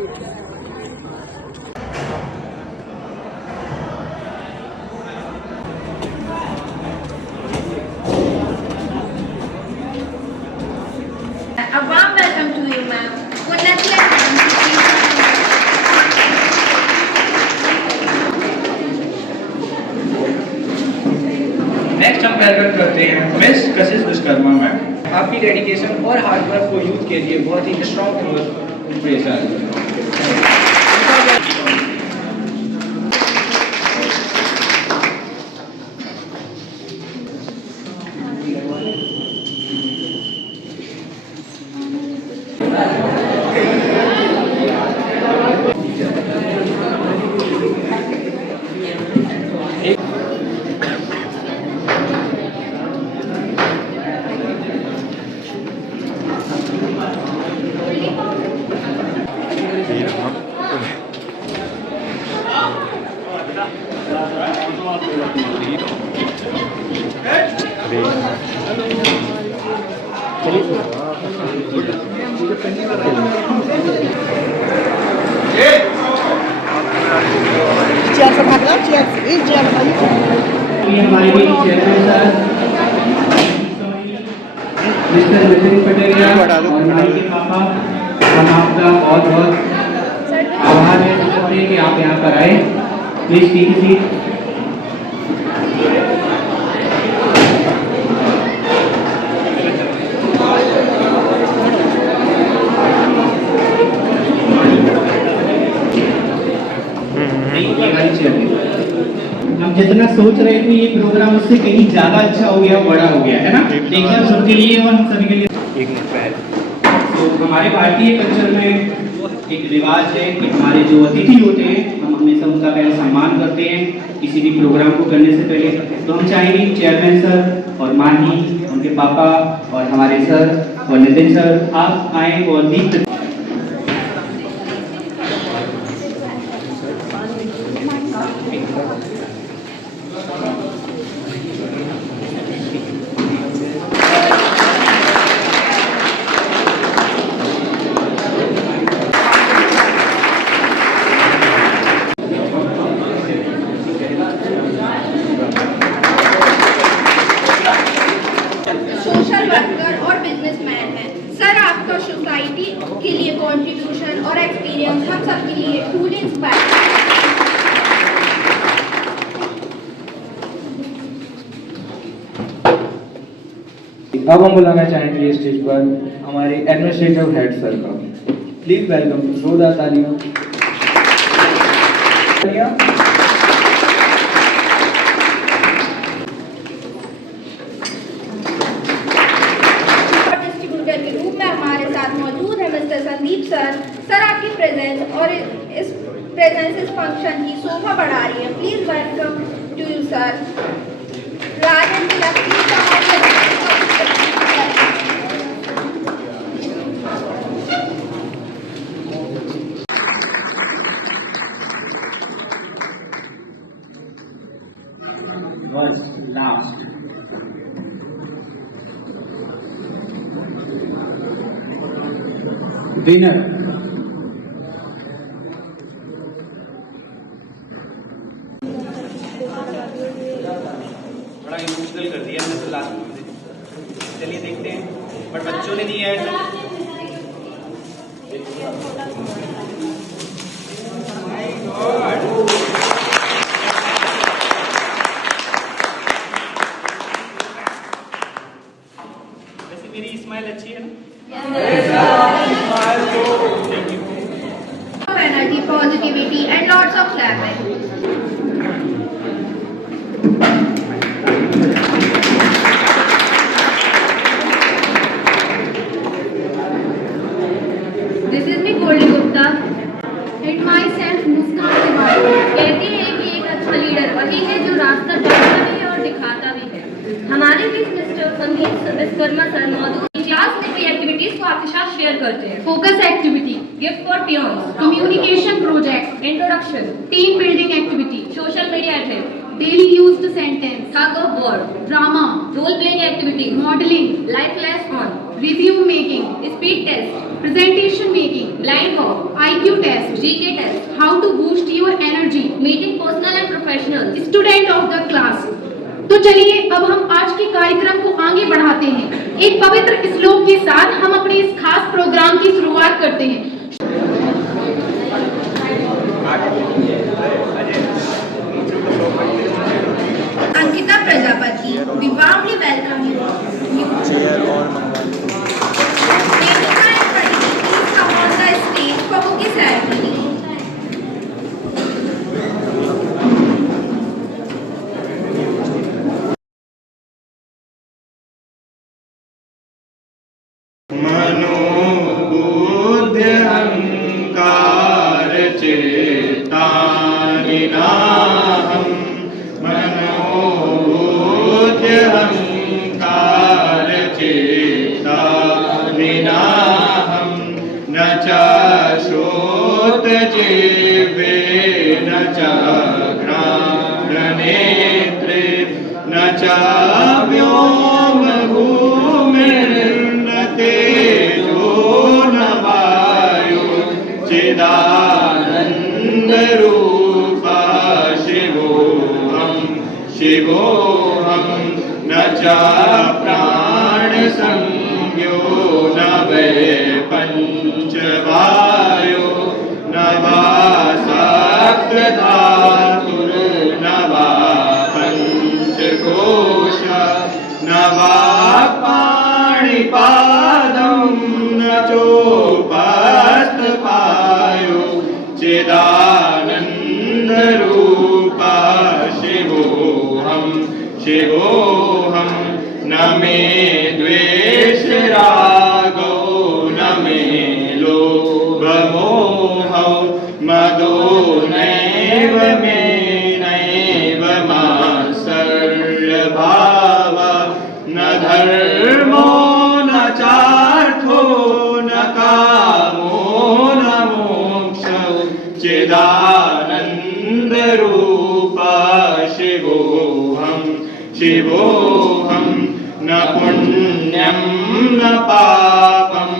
A warm welcome to you, ma'am. Unnati Academy. Next हम welcome करते हैं miss Kashish Vishwakarma ma'am. आपकी डेडिकेशन और हार्डवर्क को यूथ के लिए बहुत ही स्ट्रॉन्ग इंस्पिरेशन है। हमारे chairman sir mister Nitin Pateria और उनके पापा, हम आपका बहुत बहुत आभार व्यक्त करते हैं कि आप यहाँ पर आए। Please take a seat. हम जितना सोच रहे थे ये प्रोग्राम उससे कहीं ज्यादा अच्छा हो गया, बड़ा हो गया, है ना? एकदम सबके लिए और हम सभी के लिए। एक मिनट। तो हमारे भारतीय कल्चर में एक रिवाज है कि हमारे जो अतिथि होते हैं हम हमेशा उनका पहले सम्मान करते हैं किसी भी प्रोग्राम को करने से पहले। तो हम चाहेंगे चेयरमैन सर और माननी, उनके पापा और हमारे सर और नितिन सर आप आए और दीप सोसाइटी के लिए कंट्रीब्यूशन और एक्सपीरियंस हम सब के लिए ट्रूली इंस्पायरिंग। अब हम बुलाना चाहेंगे स्टेज पर हमारे एडमिनिस्ट्रेटिव हेड सर का। प्लीज वेलकम, जोरदार तालियां। संदीप सर, सर आपकी प्रेजेंस और इस फंक्शन की शोभा बढ़ा रही है। Please welcome to you sir. Dinner बड़ा इमोशनल कर दिया हमने तो लास्ट में। चलिए देखते हैं, बट बच्चों ने नहीं ऐड। वैसे मेरी स्माइल अच्छी है ना? Energy, positivity, and lots of clapping. This is me, Goldy Gupta, and myself, Muskan Tiwari. कहते हैं कि एक अच्छा लीडर वही है जो रास्ता दिखाता भी है और दिखाता भी है। हमारे बीच मिस्टर संदीप विश्वकर्मा सर मौजूद क्लास में कई एक्टिविटीज को आपके साथ शेयर करते हैं। Focus activity, gift for peons, communication project, introduction, team building activity, social media ethics, daily used sentence, tug of war, drama, role playing activity, modeling, life lesson, review making, speed test, presentation making, blind walk, IQ test, GK test, how to boost your energy, meeting personal and professional, student of the class। तो चलिए अब हम आज के कार्यक्रम को आगे बढ़ाते हैं। एक पवित्र श्लोक के साथ हम अपने इस खास प्रोग्राम की शुरुआत करते हैं। Ankita Prajapati, we warmly welcome you. Vedika and Praniti, please come on the stage for bouquet ceremony. मनोबुद्धि अहंकार चेतानिनाहं मनोबुद्धि अहंकार चेतानिनाहं न च श्रोत्रजिह्वे न च घ्राणनेत्रे न च व्योमभूमिर्न तेजो न वायु चिदानन्दरूपा शिवोऽहं न च प्राणसंज्ञो न वै पञ्चवायो न वा सप्तधातुर्न वा पञ्चकोश न वा पाणिपादं न चोपस्थपायो चिदानन्दरूपा शिवोऽहं न मे द्वेषरागो न मे लोभमोहौ मदो नैव मे नैव मात्सर्यभाव न धर्मो न चार्थो न कामो न मोक्षौ चिदानन्दरूपा शिवोऽहं न पुण्यं न पापं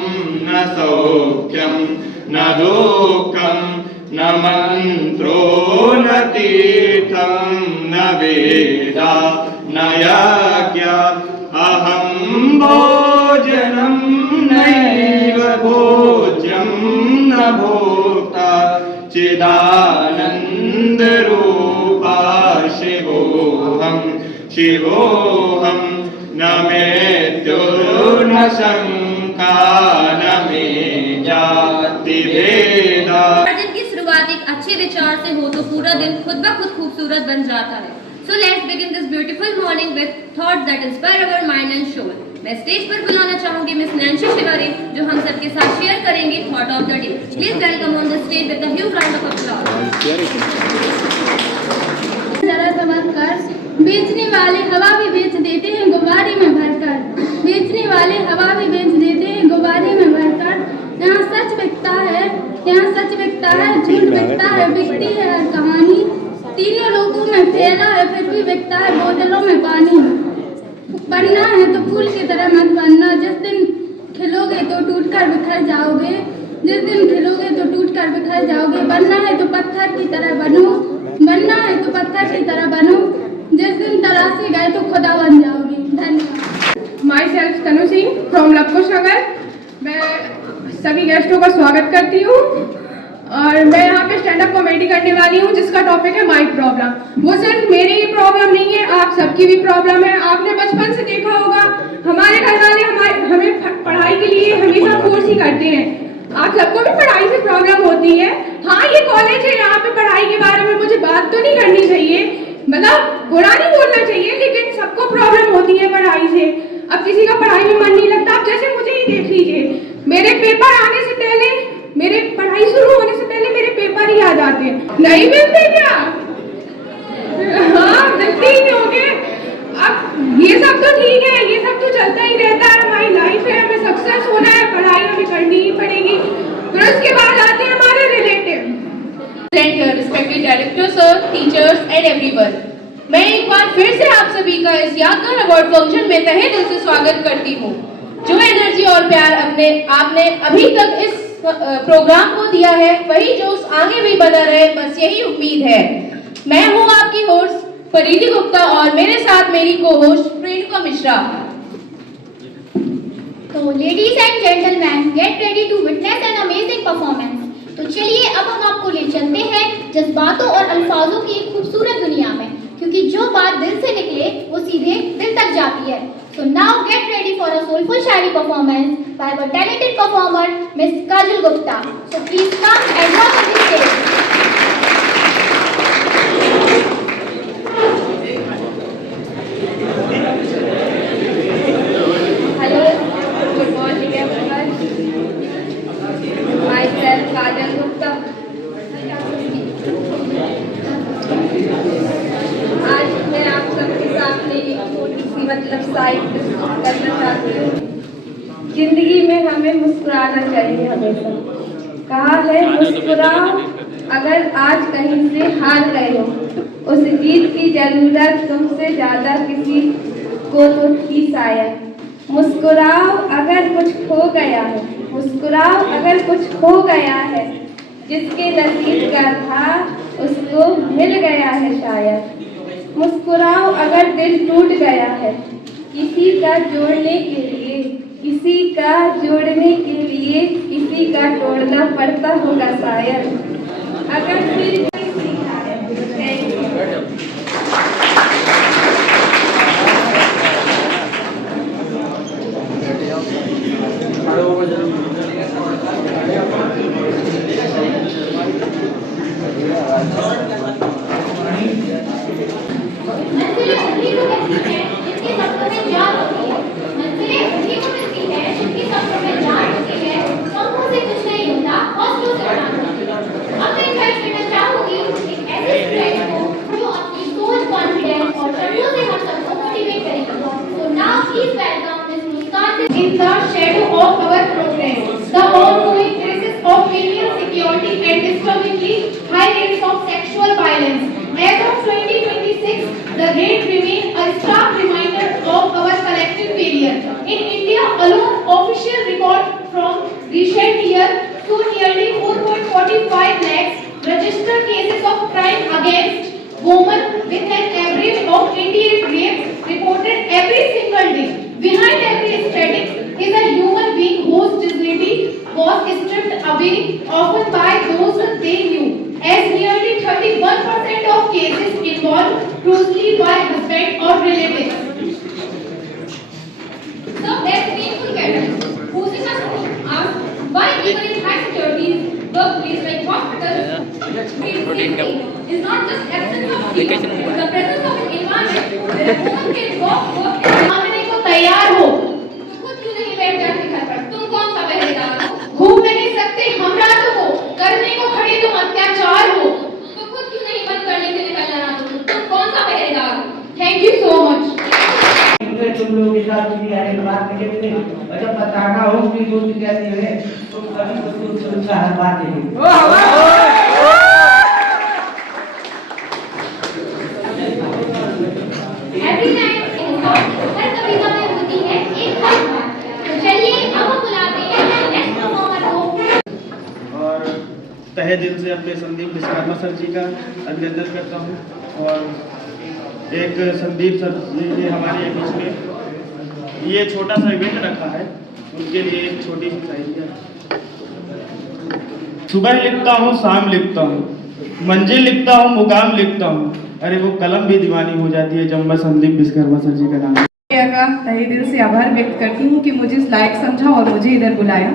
न सौख्यं न दुःखं न मन्त्रो न तीर्थं न वेदा न यज्ञ अहं भोजनं नैव भोज्यं न भोक्ता चिदानन्दरूपा शिवोऽहं न मृत्यो न शङ्का न मे जातिभेदा। दिन की शुरुआत एक अच्छे विचार से हो तो पूरा दिन खुद ब खुद खूबसूरत बन जाता है। So let's begin this beautiful morning with thoughts that inspire our mind and soul. मैं स्टेज पर बुलाना चाहूंगी मिस नैंसी शिवारी जो हम सबके साथ शेयर करेंगी thought of the day. Please welcome on the stage with a huge round of applause. जरा समझ कर, बेचने वाले हवा भी बेच देते हैं गुब्बारे में भरकर, बेचने वाले हवा भी बेच देते हैं गुब्बारे में भरकर। यहाँ सच बिकता है, यहाँ सच बिकता है, झूठ बिकता है, बिकती है हर कहानी। तीनों लोगों में फैला है फिर भी बिकता है बोतलों में पानी। बनना है तो फूल की तरह मत बनना, जिस दिन खिलोगे तो टूट कर बिखर जाओगे, जिस दिन खिलोगे तो टूट कर बिखर जाओगे। बनना है तो पत्थर की तरह बनो, बनना है तो पत्थर की तरह बनो, जिस दिन तरासे गए तो खुदा बन जाओगे। धन्यवाद। Myself Tanu Singh from Lapkush Nagar. मैं सभी गेस्टों का स्वागत करती हूँ और मैं यहाँ पे स्टैंड अप कॉमेडी करने वाली हूँ जिसका टॉपिक है माई प्रॉब्लम। वो सिर्फ मेरी ही प्रॉब्लम नहीं है, आप सबकी भी प्रॉब्लम है। आपने बचपन से देखा होगा हमारे घर वाले हमें पढ़ाई के लिए हमेशा फोर्स ही करते हैं। आप सबको भी पढ़ाई से प्रॉब्लम होती है। हाँ, ये कॉलेज है, यहाँ पे पढ़ाई के बारे में मुझे बात तो नहीं करनी चाहिए, मतलब बुरा नहीं बोलना चाहिए, लेकिन सबको प्रॉब्लम होती है पढ़ाई से। अब किसी का पढ़ाई में मन नहीं लगता। अब जैसे मुझे ही देख लीजिए, मेरे पेपर आने से पहले, मेरे पढ़ाई शुरू होने से पहले मेरे पेपर ही आ जाते हैं। नहीं मिलते क्या? हाँ, मिलते ही नहीं होंगे। अब ये सब तो ठीक है, ये सब तो चलता ही रहता है, हमारी लाइफ है, हमें सक्सेस होना है, पढ़ाई हमें करनी ही पड़ेगी। फिर उसके बाद आते हैं हमारे relative. Respected director sir, teachers and everyone. मैं एक बार फिर से आप सभी का इस यादगार अवार्ड फंक्शन में तहे दिल से स्वागत करती हूँ। जो एनर्जी और प्यार आपने अभी तक इस प्रोग्राम को दिया है, वही जोश आगे भी बना रहे, बस यही उम्मीद है। मैं हूँ आपकी होस्ट फरीदी गुप्ता और मेरे साथ मेरी को होस्ट रेणुका मिश्रा। तो ladies and gentleman, get ready to witness an amazing performance. तो चलिए अब हम आपको ले चलते हैं जज्बातों और अल्फाजों की एक खूबसूरत दुनिया में, क्योंकि जो बात दिल से निकले वो सीधे दिल तक जाती है। So now get ready for a soulful Shayari performance by our talented performer Miss Kajal Gupta. So please come and welcome the stage. Hello, good morning everyone. Myself Kajal Gupta. आज मैं आप सबके सामने एक छोटी सी मतलब साइड डिस्कस करना चाहती हूँ। जिंदगी में हमें मुस्कुराना चाहिए हमेशा। कहा है मुस्कुराओ अगर आज कहीं से हार गए हो, उस जीत की जरूरत तुमसे ज्यादा किसी को तो थी शायद। मुस्कुराओ अगर कुछ खो गया है, मुस्कुराओ अगर कुछ खो गया है, जिसके नसीब का था उसको मिल गया है शायद। मुस्कुराओ अगर दिल टूट गया है, किसी का जोड़ने के लिए, किसी का जोड़ने के लिए किसी का तोड़ना पड़ता होगा शायद। अगर फिर in the shadow of our progress, the ongoing crisis of female security and disturbingly high rates of sexual violence. As of 2026, the rate remains a stark reminder of our collective failure. In India alone, official report from recent year to nearly 4.45 lakhs registered cases of crime against women with an average of 88 rapes reported every single day. Behind every static is a human being whose dignity was stripped away, often by those they knew. As nearly 31% of cases involve closely by husband or relatives. So there's painful category posing us to ask why even in high security workplace like hospitals, safety is not just absence of freedom, it's the presence of an environment where a woman can work मानने को तैयार हो, तो खुद क्यों नहीं बैठ जाते घर पर? तुम कौन सा पहरेदार हो? घूम नहीं सकते हम रात को, करने को खड़े तुम अत्याचार हो। तो खुद क्यों नहीं बंद करने के लिए निकलना रात को? तुम कौन सा पहरेदार हो? Thank you so much. तुम लोगों के साथ भी आने के बाद में और जब बताना हो कि दोस्त कहती है तो कभी तो उसका हर बात है। Every night हर कविता में होती है एक खास बात। तो चलिए अब हम बुलाते हैं नेक्स्ट परफॉर्मर को। और तहे दिल से अपने संदीप विश्वकर्मा सर जी का अभिनंदन करता हूँ। और एक संदीप सर जी हमारे बीच में ये छोटा सा इवेंट रखा है, उनके लिए एक छोटी सी शायरी है। सुबह लिखता हूँ, शाम लिखता हूँ, मंजिल लिखता हूँ, मुकाम लिखता हूँ, अरे वो कलम भी दीवानी हो जाती है जब मैं संदीप विश्वकर्मा सर जी का नाम का तहे दिल से आभार व्यक्त करती हूँ कि मुझे इस लायक समझा और मुझे इधर बुलाया।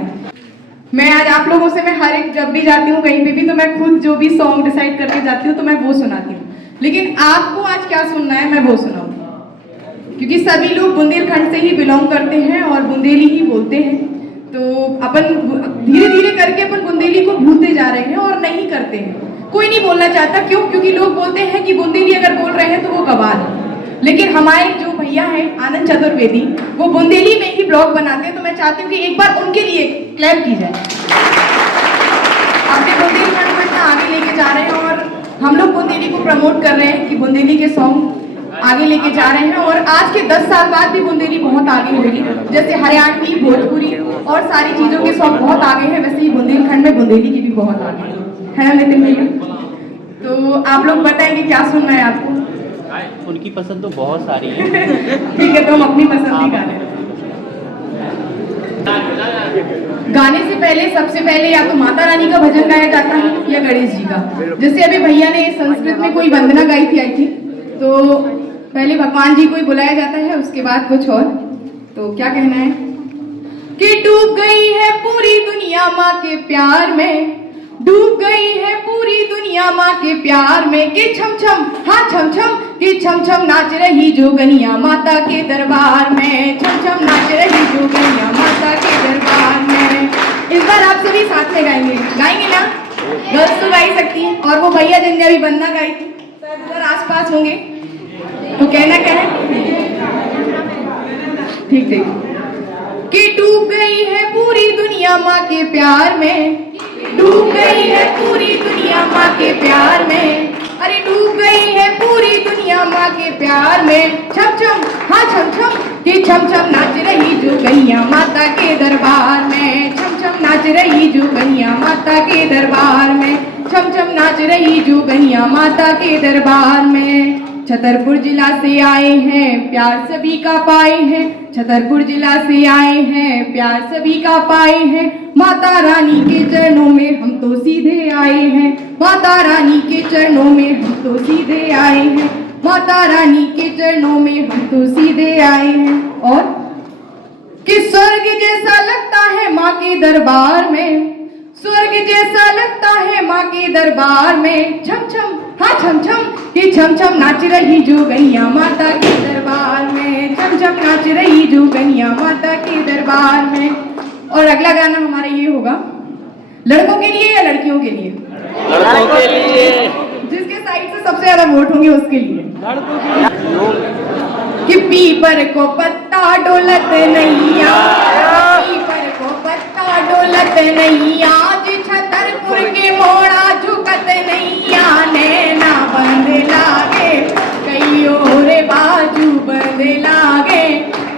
मैं आज आप लोगों से मैं हर एक जब भी जाती हूँ कहीं पे भी, तो मैं खुद जो भी सॉन्ग डिसाइड करके जाती हूँ तो मैं वो सुनाती हूँ, लेकिन आपको आज क्या सुनना है मैं वो सुनाऊँ, क्योंकि सभी लोग बुंदेलखंड से ही बिलोंग करते हैं और बुंदेली ही बोलते हैं। तो अपन धीरे धीरे करके अपन बुंदेली को भूलते जा रहे हैं और नहीं करते हैं। कोई नहीं बोलना चाहता, क्यों? क्योंकि लोग बोलते हैं कि बुंदेली अगर बोल रहे हैं तो वो कबाल है। लेकिन हमारे जो भैया हैं आनंद चतुर्वेदी, वो बुंदेली में ही ब्लॉग बनाते हैं, तो मैं चाहती हूँ कि एक बार उनके लिए क्लैप की जाए। अपने बुंदेलखंड को इतना आगे लेके जा रहे हैं और हम लोग बुंदेली को प्रमोट कर रहे हैं कि बुंदेली के सॉन्ग आगे लेके जा रहे हैं और आज के 10 साल बाद भी बुंदेली बहुत आगे होगी। जैसे हरियाणवी, भोजपुरी और सारी चीजों के शौक बहुत आगे हैं, वैसे ही बुंदेलखंड में बुंदेली की भी बहुत आगे है ना नितिन भैया? तो आप लोग बताएंगे क्या सुनना है आपको? उनकी पसंद तो बहुत सारी है। ठीक है, तो हम अपनी पसंद ही गा रहे हैं। गाने से पहले सबसे पहले या तो माता रानी का भजन गाया जाता है या गणेश जी का। जैसे अभी भैया ने संस्कृत में कोई वंदना गाई थी, आई थी, तो पहले भगवान जी को ही बुलाया जाता है, उसके बाद कुछ और। तो क्या कहना है कि डूब गई है पूरी दुनिया माँ के प्यार में, डूब गई है पूरी दुनिया माँ के प्यार में, कि छम छम हाँ छम छम कि छम छम नाच रही जोगनिया माता के दरबार में, छम छम नाच रही जोगनिया माता के दरबार में। इस बार आप सभी साथ में गाएंगे, गाएंगे ना? गर्ल्स तो गा ही सकती हैं, और वो भैया जिनने अभी बंदा गाई थी शायद उधर आस पास होंगे, तो कहना क्या है? ठीक ठीक। कि डूब गई है पूरी दुनिया माँ के प्यार में, डूब गई है पूरी दुनिया माँ के प्यार में, अरे डूब गई है पूरी दुनिया माँ के प्यार में, छम छम हाँ छम छम कि छम छम नाच रही जोगनिया माता के दरबार में, छम छम नाच रही जोगनिया माता के दरबार में, छम छम नाच रही जोगनिया माता के दरबार में। छतरपुर जिला से आए हैं, प्यार सभी का पाए हैं, छतरपुर जिला से आए हैं, प्यार सभी का पाए हैं, माता रानी के चरणों में हम तो सीधे आए हैं, माता रानी के चरणों में हम तो सीधे आए हैं, माता रानी के चरणों में हम तो सीधे आए हैं। और कि स्वर्ग जैसा लगता है माँ के दरबार में, स्वर्ग जैसा लगता है माँ के दरबार में, छम छम हाँ छम छम कि छम छम नाच रही जोगनिया माता के दरबार में, छम छम नाच रही जोगनिया माता के दरबार में। और अगला गाना हमारा ये होगा, लड़कों के लिए या लड़कियों के लिए? लड़कों के लिए। जिसके साइड से सबसे ज्यादा वोट होंगे उसके लिए। कि पीपर को पत्ता डोलत नैया, पीपर को पत्ता डोलत नैया, आज छतरपुर के मोड़ा झुकत नैया, नैना बंद लागे कई और बाजू बंद लागे,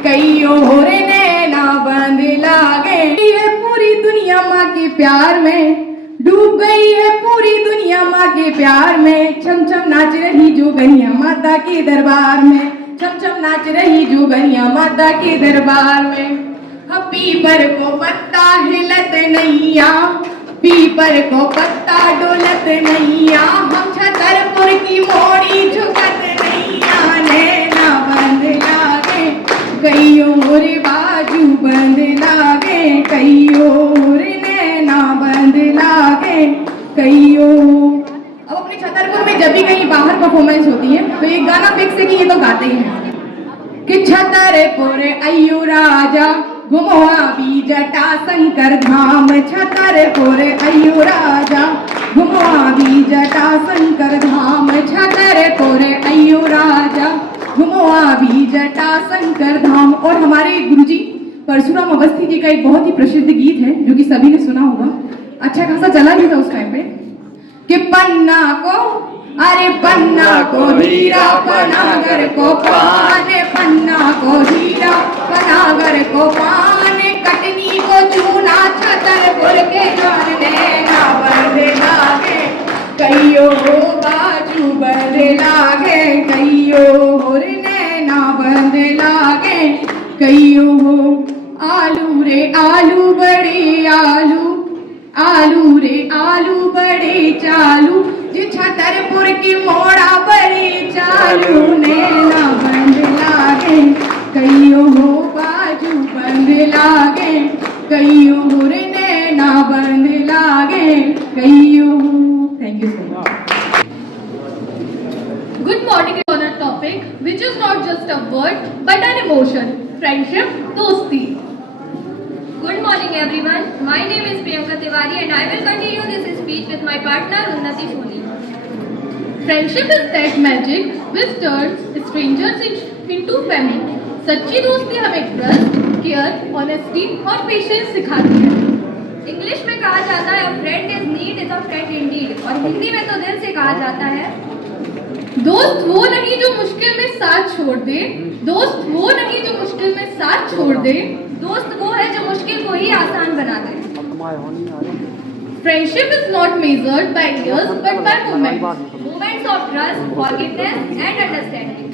कई और नैना बंद लागे। ये पूरी दुनिया माँ के प्यार में, डूब गई है पूरी दुनिया माँ के प्यार में, छम छम नाच रही जोगनिया माता के दरबार में, छम छम नाच रही जोगनिया माता के दरबार में। पीपर को पत्ता हिलत नैया, पीपर को पत्ता डोलत नैया, हम छतरपुर की मोड़ी झुकत नैया, नैना बंद लागे कई और बाजू बंद लागे, कई और नैना बंद लागे, कई और। अब अपने छतरपुर में जब भी कहीं बाहर परफॉर्मेंस होती है तो एक गाना फिक्स है कि ये तो गाते ही हैं कि छतरपुर अय्यू राजा घुमवा भी जटा शंकर धाम, छतरपुर अय्यू राजा घुमवा भी जटा शंकर धाम, छतरपुर अय्यू राजा घुमवा भी जटा शंकर धाम। और हमारे गुरुजी परशुराम अवस्थी जी का एक बहुत ही प्रसिद्ध गीत है जो कि सभी ने सुना होगा, अच्छा खासा चला भी था उस टाइम पे, कि पन्ना को अरे पन्ना को हीरा पनागर को पान, पन्ना को हीरा पनागर को पान, कटनी को चूना छतरपुर के जान, नैना बंद लागे कईयो बाजू बंद लागे, कईयो नैना बंद लागे, कईयो आलू रे आलू बड़े आलू, आलू रे आलू बड़े चालू, जी छतरपुर की मोड़ा बड़े चालू, नैना बंद लागे कईयो बाजू बंद लागे, कईयो नैना बंद लागे, कईयो। Thank you so much. Good morning on a topic which is not just a word but an emotion, friendship, dosti. Good morning everyone. My name is Priyanka Tiwari and I will continue this speech with my partner Unnati Soni. Friendship is that magic which turns strangers into family. सच्ची दोस्ती हमें trust, care, honesty और patience सिखाती है। English में कहा जाता है a friend is need is a friend indeed, और हिंदी में तो दिल से कहा जाता है दोस्त वो नहीं जो मुश्किल में साथ छोड़ दे, दोस्त वो नहीं जो मुश्किल में साथ छोड़ दे, दोस्त वो है जो मुश्किल को ही आसान बना दे। Friendship is not measured by years but by moments. Moments of trust, forgiveness and understanding.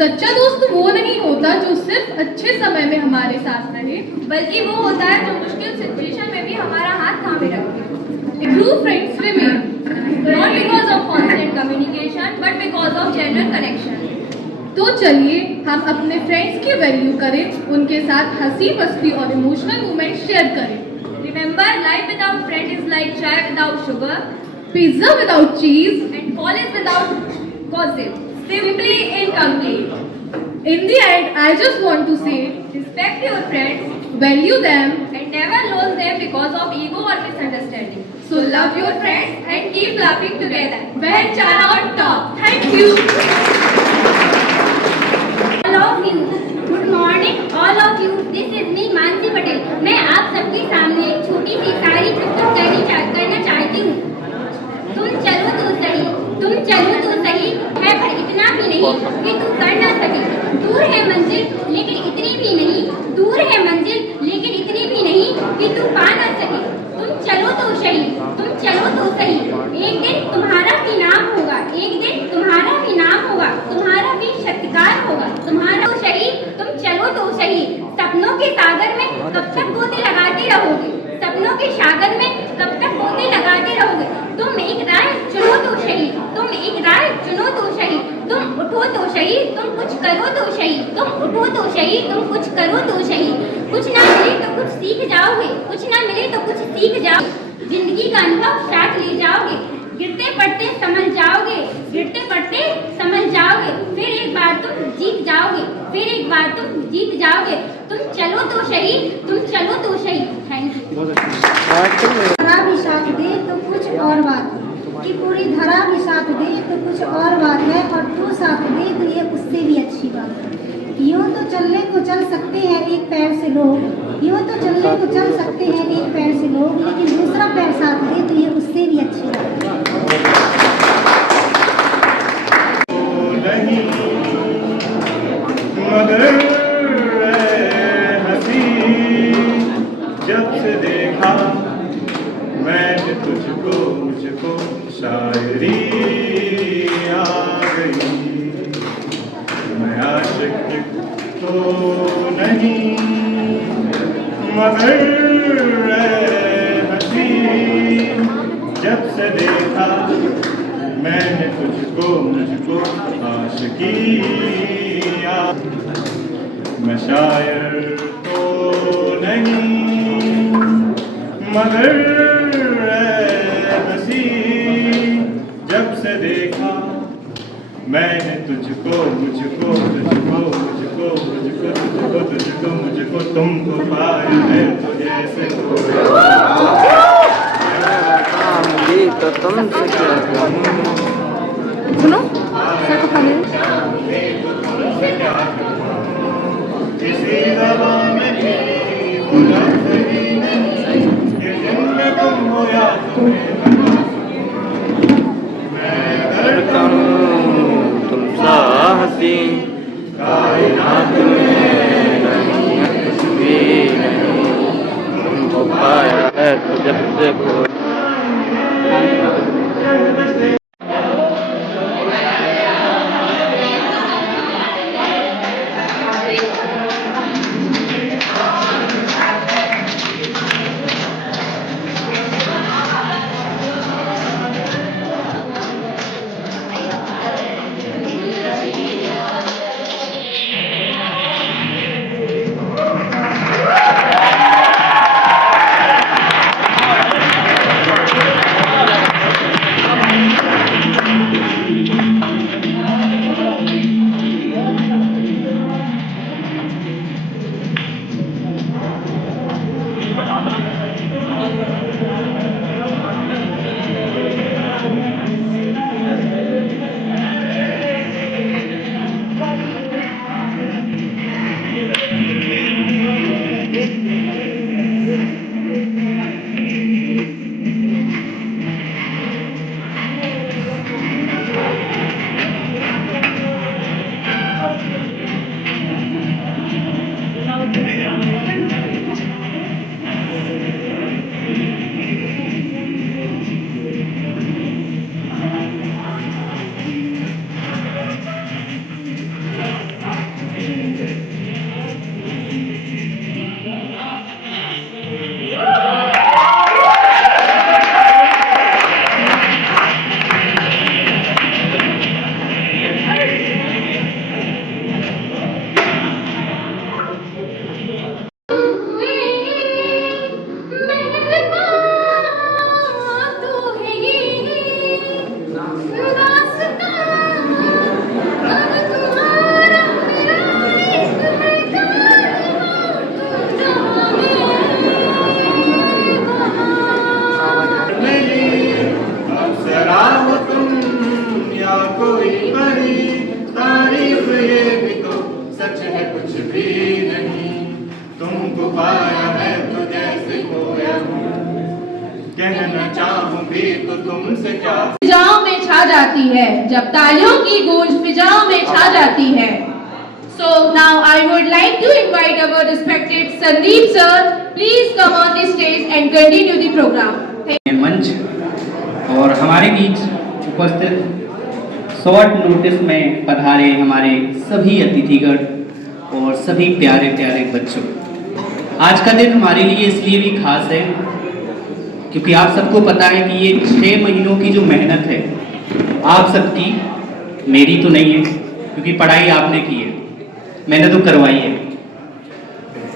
सच्चा दोस्त वो नहीं होता जो सिर्फ अच्छे समय में हमारे साथ रहे, बल्कि वो होता है जो मुश्किल सिचुएशन में भी हमारा हाथ थामे रखे। True friends remain Not because of constant communication, but because of genuine connection. तो चलिए हम अपने फ्रेंड्स की वैल्यू करें, उनके साथ हंसी मस्ती और इमोशनल मोमेंट शेयर करें। Remember, life without friend is like chai without sugar pizza without चीज and college without gossip. Simply incomplete. In the end, I just want to say, Respect your friends value them. and never lose them because of ego or misunderstanding. So love your friends And keep laughing together. when chai on top. Thank you. All of you. Good morning, all of you. This is me, Mansi Patel. मैं आप सबके सामने एक छोटी सी शायरी प्रस्तुत करना चाहती हूँ। तुम चलो तो सही है, पर इतना भी नहीं कि तू कर ना सके। दूर है मंजिल लेकिन इतनी भी नहीं, दूर है मंजिल लेकिन इतनी भी नहीं कि तू पा ना सके। तुम चलो तो सही, एक दिन तुम्हारा भी नाम होगा, एक दिन तुम्हारा भी नाम होगा, तुम्हारा भी सत्कार होगा। तुम्हारा तो सही, तुम चलो तो सही। सपनों के सागर में कब तक गोते लगाते रहोगे, सपनों के सागर में कब तक गोते लगाते रहोगे। तुम एक राय चुनो तो सही, तुम एक राय चुनो तो सही। तुम उठो तो सही, तुम कुछ करो तो सही, तुम उठो तो सही, तुम कुछ करो तो सही। कुछ ना मिले तो कुछ सीख जाओगे, कुछ ना मिले तो कुछ सीख जाओ। जिंदगी का अनुभव साथ ले जाओगे, गिरते पड़ते संभल जाओगे, गिरते पड़ते संभल जाओगे। फिर एक बार तुम जीत जाओगे, फिर एक बार तुम जीत जाओगे। तुम चलो तो सही, तुम चलो तो सही। Thank you. धरा भी साथ दे तो कुछ और बात कि पूरी धरा भी साथ दे तो कुछ और बात है, और तू साथ दे तो ये उससे भी अच्छी बात है। यूँ तो चलने को चल सकते हैं एक पैर से लोग, यूँ तो चलने को चल सकते हैं एक पैर से लोग, लेकिन दूसरा पैर साथ दे तो ये उससे भी अच्छी बात है। जब से देखा मैंने तुझको, मुझको शायरी आ गई। मैं आशिक तो नहीं मगर हंसी, जब से देखा मैंने तुझको, मुझको आशिकी आ। मैं शायर तो नहीं मगर हंसी, जब से देखा मैंने तुझको, मुझको, तुझको, मुझको, मुझको, तुझको, तुझको, मुझको, तुमको पाया है तो जैसे तो तुमसे क्या कहूं। सुनो किसी दवा में भी बुला सही नहीं, ये जिनमें तुम हो या तुम्हें मैं करता हूँ तुम सा हसीन, कायनात में नहीं है कुछ भी नहीं, तुमको पाया है तो जब से कोई सच है कुछ भी नहीं, तुमको पाया है तो जैसे खोया हूँ, कहना चाहूँ भी तो तुमसे क्या। फिजाओं में छा जाती है जब तालियों की गूंज फिजाओं में छा जाती है। So now I would like to invite our respected Sandeep sir, please come on the stage and continue the program. मंच और हमारे बीच उपस्थित शॉर्ट नोटिस में पधारे हमारे सभी अतिथिगण और सभी प्यारे प्यारे बच्चों, आज का दिन हमारे लिए इसलिए भी खास है क्योंकि आप सबको पता है कि ये 6 महीनों की जो मेहनत है आप सबकी, मेरी तो नहीं है क्योंकि पढ़ाई आपने की है, मैंने तो करवाई है।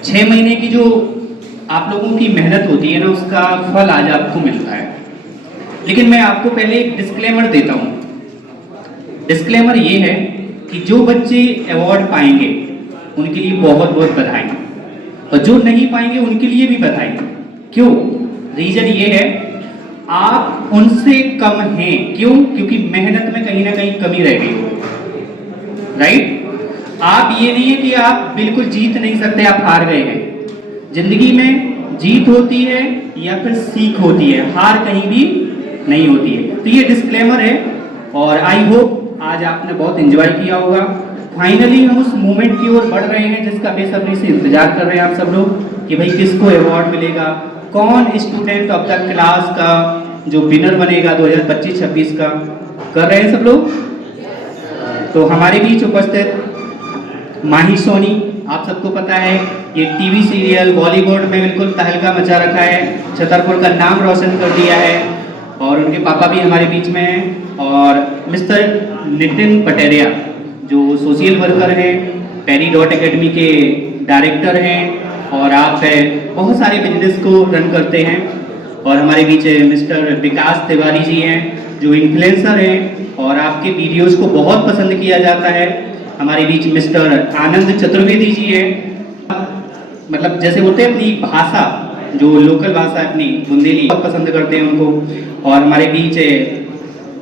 6 महीने की जो आप लोगों की मेहनत होती है ना, उसका फल आज आपको मिलता है। लेकिन मैं आपको पहले एक डिस्क्लेमर देता हूँ। डिस्क्लेमर ये है कि जो बच्चे अवार्ड पाएंगे उनके लिए बहुत बहुत बधाई, और जो नहीं पाएंगे उनके लिए भी बधाई। क्यों? रीजन ये है, आप उनसे कम हैं। क्यों? क्योंकि मेहनत में कहीं ना कहीं कमी रह गई, राइट? आप ये नहीं है कि आप बिल्कुल जीत नहीं सकते, आप हार गए हैं। जिंदगी में जीत होती है या फिर सीख होती है, हार कहीं भी नहीं होती है। तो ये डिस्क्लेमर है और आई होप आज आपने बहुत एंजॉय किया होगा। फाइनली हम उस मोमेंट की ओर बढ़ रहे हैं जिसका बेसब्री से इंतजार कर रहे हैं आप सब लोग कि भाई किसको अवार्ड मिलेगा, कौन स्टूडेंट ऑफ द क्लास का जो विनर बनेगा 2025-26 का। कर रहे हैं सब लोग? तो हमारे बीच उपस्थित माही सोनी, आप सबको पता है ये टीवी सीरियल बॉलीवुड में बिल्कुल तहलका मचा रखा है, छतरपुर का नाम रोशन कर दिया है, और उनके पापा भी हमारे बीच में हैं। और मिस्टर नितिन पटेरिया जो सोशल वर्कर हैं, पेरी एकेडमी के डायरेक्टर हैं, और आप बहुत सारे बिजनेस को रन करते हैं। और हमारे बीच मिस्टर विकास तिवारी जी हैं जो इन्फ्लुएंसर हैं और आपके वीडियोस को बहुत पसंद किया जाता है। हमारे बीच मिस्टर आनंद चतुर्वेदी जी हैं, मतलब जैसे बोलते हैं अपनी भाषा, जो लोकल भाषा है अपनी बुंदेली, बहुत पसंद करते हैं उनको। और हमारे बीच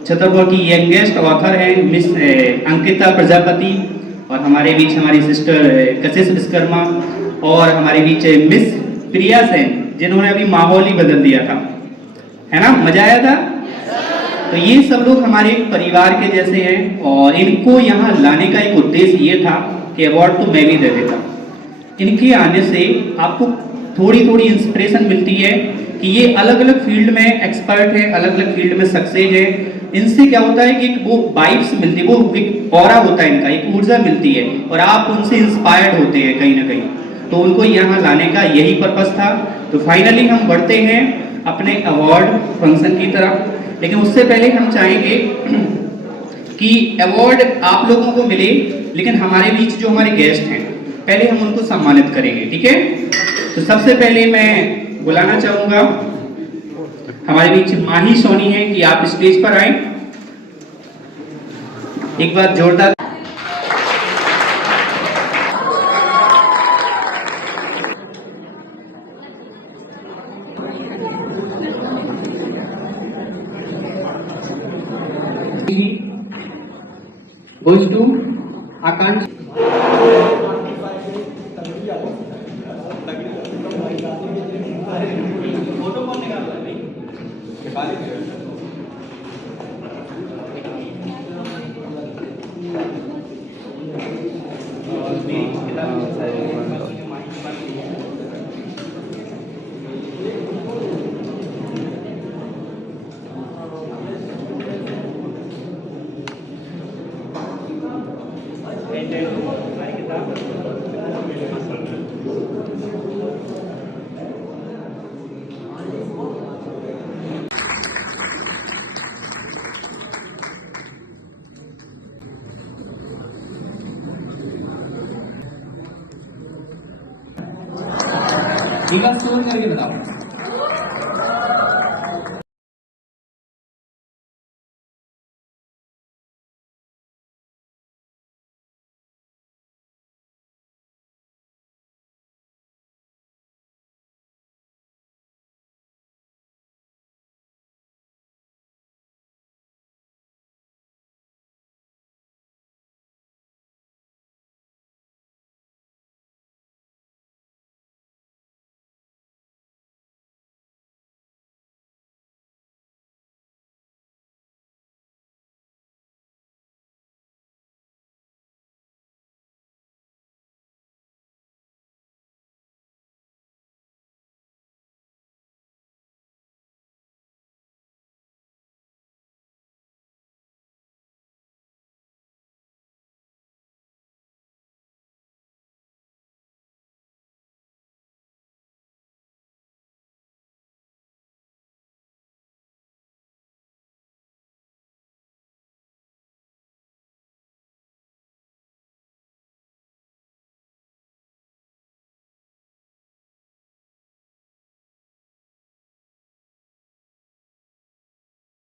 छतरपुर की यंगेस्ट ऑथर हैं मिस अंकिता प्रजापति, और हमारे बीच हमारी सिस्टर कशिश विश्वकर्मा, और हमारे बीच मिस प्रिया सेन जिन्होंने अभी माहौल ही बदल दिया था, है ना? मजा आया था? तो ये सब लोग हमारे एक परिवार के जैसे हैं, और इनको यहाँ लाने का एक उद्देश्य ये था कि अवार्ड तो मैं भी दे देता। इनके आने से आपको थोड़ी थोड़ी इंस्पिरेशन मिलती है कि ये अलग अलग फील्ड में एक्सपर्ट है, अलग अलग फील्ड में सक्सेस है। इनसे क्या होता है कि वो वाइब्स मिलती है, वो एक ऑरा होता है इनका, एक ऊर्जा मिलती है, और आप उनसे इंस्पायर्ड होते हैं कहीं ना कहीं। तो उनको यहाँ लाने का यही पर्पस था। तो फाइनली हम बढ़ते हैं अपने अवार्ड फंक्शन की तरफ, लेकिन उससे पहले हम चाहेंगे कि अवार्ड आप लोगों को मिले, लेकिन हमारे बीच जो हमारे गेस्ट हैं पहले हम उनको सम्मानित करेंगे, ठीक है? तो सबसे पहले मैं बुलाना चाहूंगा, हमारे बीच माही सोनी है कि आप स्टेज पर आए। एक बार जोरदार goes to Akansh. एक बार स्टोर करके बताओ।